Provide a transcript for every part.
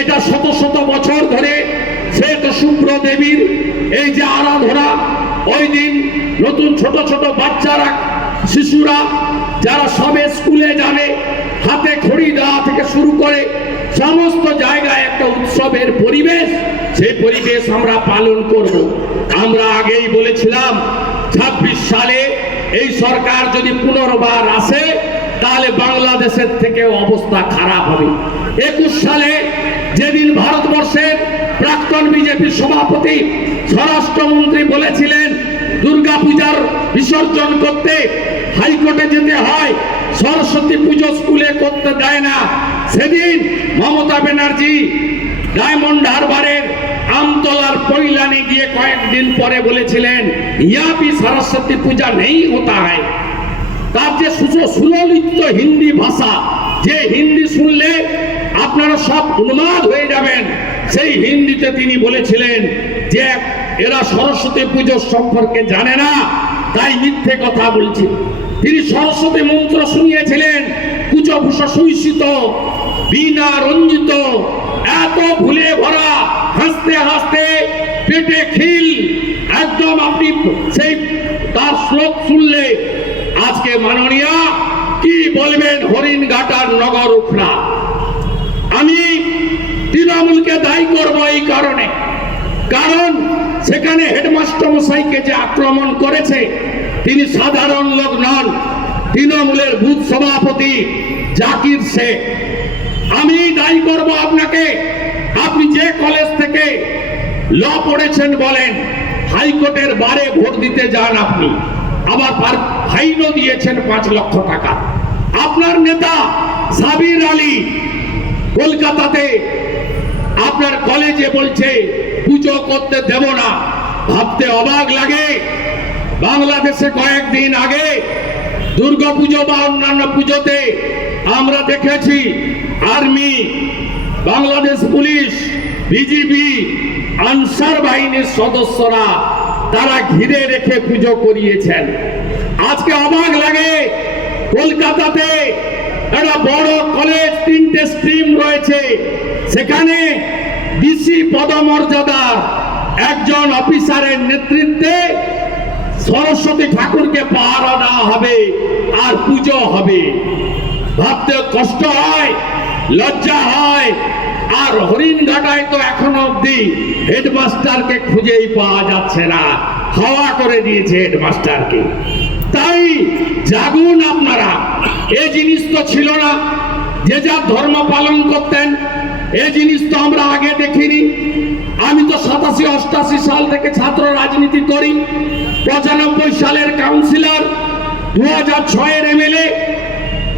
এটা শত শত বছর ধরে শ্বেত শুভ্র দেবীর এই যে আরাধনা, ওই দিন নতুন ছোট ছোট বাচ্চারা, শিশুরা, যারা সবে স্কুলে যাবে, হাতে খড়ি দেওয়া থেকে শুরু করে সমস্ত জায়গায় একটা উৎসবের পরিবেশ, সেই পরিবেশ আমরা পালন করব। আমরা আগেই বলেছিলাম, ছাব্বিশ সালে এই সরকার যদি পুনর্বার আসে, তাহলে বাংলাদেশের থেকে অবস্থা খারাপ হবে। একুশ সালে যেদিন ভারতবর্ষের প্রাক্তন বিজেপি সভাপতি স্বরাষ্ট্রমন্ত্রী বলেছিলেন, দুর্গাপূজার বিসর্জন করতে হাইকোর্টে যেতে হয়, সরস্বতী পুজো স্কুলে করতে দেয় না। সেদিন মমতা ব্যানার্জি ডায়মন্ড হারবারের আমতলার পৈলানে গিয়ে কয়েকদিন পরে বলেছিলেন ইয়া भी সরস্বতী পূজা নেই হতা হয় তার যে সুচ- সুললিত হিন্দি ভাষা, যে হিন্দি শুনলে আপনারা সব উন্মাদ হয়ে যাবেন। সেই হিন্দিতে তিনি বলেছিলেন যে, এরা সরস্বতী পুজোর সম্পর্কে জানে না, তাই মিথ্যে কথা বলছে। তিনি সরস্বতী মন্ত্র শুনিয়েছিলেন, কুচভূষা সুইসিত বিনা রঞ্জিত, এত ভুলে ভরা, হাসতে হাসতে পেটে খিল। একদম আপনি সেই তার শ্লোক শুনলে, আজকে মাননীয়া, কি বলবেন হরিণ ঘাটার নগর উখড়া আমি তৃণমূলকে দায়ী করব এই কারণে। কারণ সেখানে হেডমাস্টার মশাইকে যে আক্রমণ করেছে, তিনি সাধারণ লোক নন, তৃণমূলের বুথ সভাপতি জাকির শেখ। আমি দায়ী করব আপনাকে, আপনি যে কলেজ থেকে ল পড়েছেন বলেন, হাইকোর্টের বারে ভোট দিতে যান আপনি। আবার ফাইনও দিয়েছেন পাঁচ লক্ষ টাকা। আপনার নেতা সাবির আলী কলকাতাতে আপনার কলেজে বলছে, পুজো করতে দেব না। ভাবতে অবাক লাগে। বাংলাদেশে কয়েকদিন আগে দুর্গা পুজো বা অন্যান্য পুজোতে আমরা দেখেছি army, Bangladesh police, BGB, Ansar বাহিনীর সদস্যরা তারা ঘিরে রেখে পুজো করিয়েছেন। আজকে অবাক লাগে, কলকাতাতে একটা বড় কলেজ তিনটে স্ট্রিম রয়েছে। সেখানে ডিসি পদমর্যাদার একজন অফিসারের নেতৃত্বে সরস্বতী ঠাকুরকে পাহারা দেওয়া হবে আর পুজো হবে। ভাবতে কষ্ট হয়, লজ্জা হয়, আর হরিণ ঘাটায় তো এখনও অব্দি হেডমাস্টারকে খুঁজেই পাওয়া যাচ্ছে না। হাওয়া করে দিয়েছে হেডমাস্টারকে জাগুন আপনারা। এ জিনিস তো ছিল না। যে যার ধর্ম পালন করতেন, এ জিনিস তো আমরা আগে দেখিনি। আমি তো সাতাশি, অষ্টাশি সাল থেকে ছাত্র রাজনীতি করি। পঁচানব্বই সালের কাউন্সিলর দু হাজার ছয়ের এমএলএ।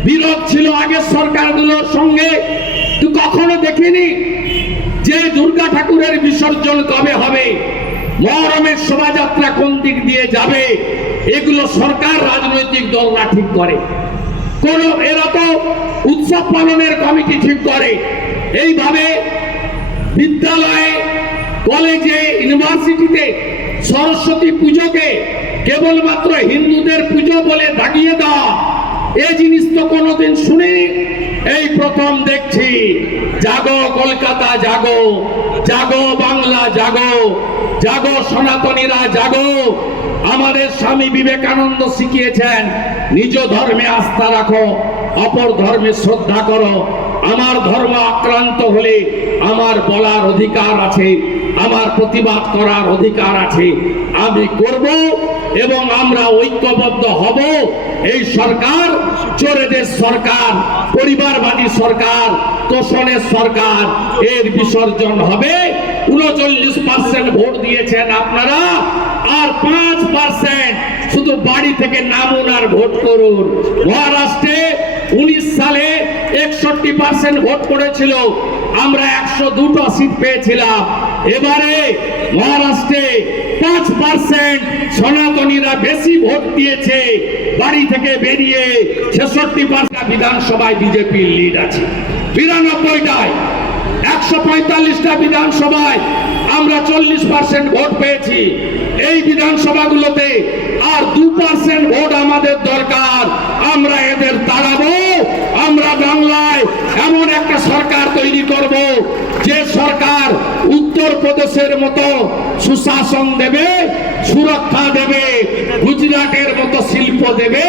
বিরোধ ছিল আগের সরকারগুলোর সঙ্গে। তুই কখনো দেখিনি যে দুর্গা ঠাকুরের বিসর্জন কবে হবে? মহরমের শোভাযাত্রা কোন দিক দিয়ে যাবে, এগুলো সরকার রাজনৈতিক দলরা ঠিক করে। কোন এরা তো উৎসব পালনের কমিটি ঠিক করে। এইভাবে বিদ্যালয়ে, কলেজে, ইউনিভার্সিটিতে সরস্বতী পুজোকে কেবলমাত্র হিন্দুদের পুজো বলে দাগিয়ে দেওয়া, এ জিনিস তো কোনোদিন শুনিনি। এই প্রথম দেখছি। জাগো কলকাতা, জাগো। জাগো বাংলা, জাগো। জাগো সনাতনীরা, জাগো। আমাদের স্বামী বিবেকানন্দ শিখিয়েছেন, নিজ ধর্মে আস্থা রাখো, অপর ধর্মে শ্রদ্ধা করো। আমার ধর্ম আক্রান্ত হলে আমার বলার অধিকার আছে, আমার প্রতিবাদ করার অধিকার আছে। আমি করব এবং আমরা ঐক্যবদ্ধ হব। এই সরকার, চোরেদের সরকার, পরিবারবাদী সরকার, তোষণের সরকার, এর বিসর্জন হবে। উনচল্লিশ পার্সেন্ট ভোট দিয়েছেন আপনারা, আর পাঁচ পার্সেন্ট শুধু বাড়ি থেকে নামুন আর ভোট করুন। মহারাষ্ট্রে উনিশ সালে একষট্টি পার্সেন্ট ভোট করেছিল আমরা একশো দুটো সিট পেয়েছিলাম। এবারে মহারাষ্ট্রে পাঁচ পার্সেন্ট সনাতনীরা বেশি ভোট দিয়েছে। বাড়ি থেকে বেরিয়ে ছেষট্টি পার্সেন্ট বিধানসভায় বিজেপির লিড আছে। বিরানব্বইটায় একশো পঁয়তাল্লিশটা বিধানসভায় আমরা চল্লিশ পার্সেন্ট ভোট পেয়েছি। এই বিধানসভাগুলোতে আর দু পার্সেন্ট ভোট আমাদের দরকার। আমরা এদের তাড়াবো আমরা বাংলায় এমন একটা সরকার তৈরি করব, যে সরকার উত্তর প্রদেশের মতো সুশাসন দেবে, সুরক্ষা দেবে, গুজরাটের মতো শিল্প দেবে,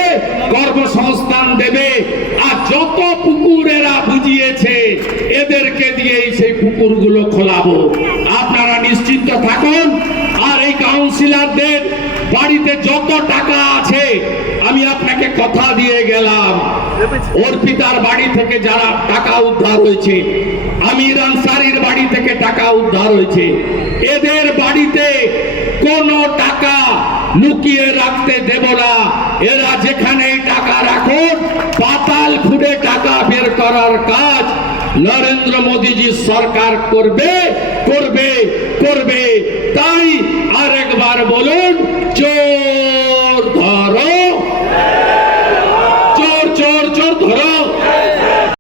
কর্মসংস্থান দেবে। আর যত পুকুর এরা বুঝিয়েছে, এদেরকে দিয়েই সেই পুকুরগুলো খোলাবো। আপনারা নিশ্চিন্ত থাকুন। আর এই কাউন্সিলারদের বাড়িতে যত টাকা আপনাকে কথা দিয়ে গেলাম। অর্পিতার বাড়ি থেকে যারা টাকা উদ্ধার হয়েছে, আমির আনসারির বাড়ি থেকে টাকা উদ্ধার হয়েছে। এদের বাড়িতে কোনো টাকা লুকিয়ে রাখতে দেব না। এরা যেখানেই টাকা রাখুন পাতাল খুঁড়ে টাকা বের করার কাজ নরেন্দ্র মোদীজি সরকার করবে করবে করবে। তাই আরেকবার বলুন চোর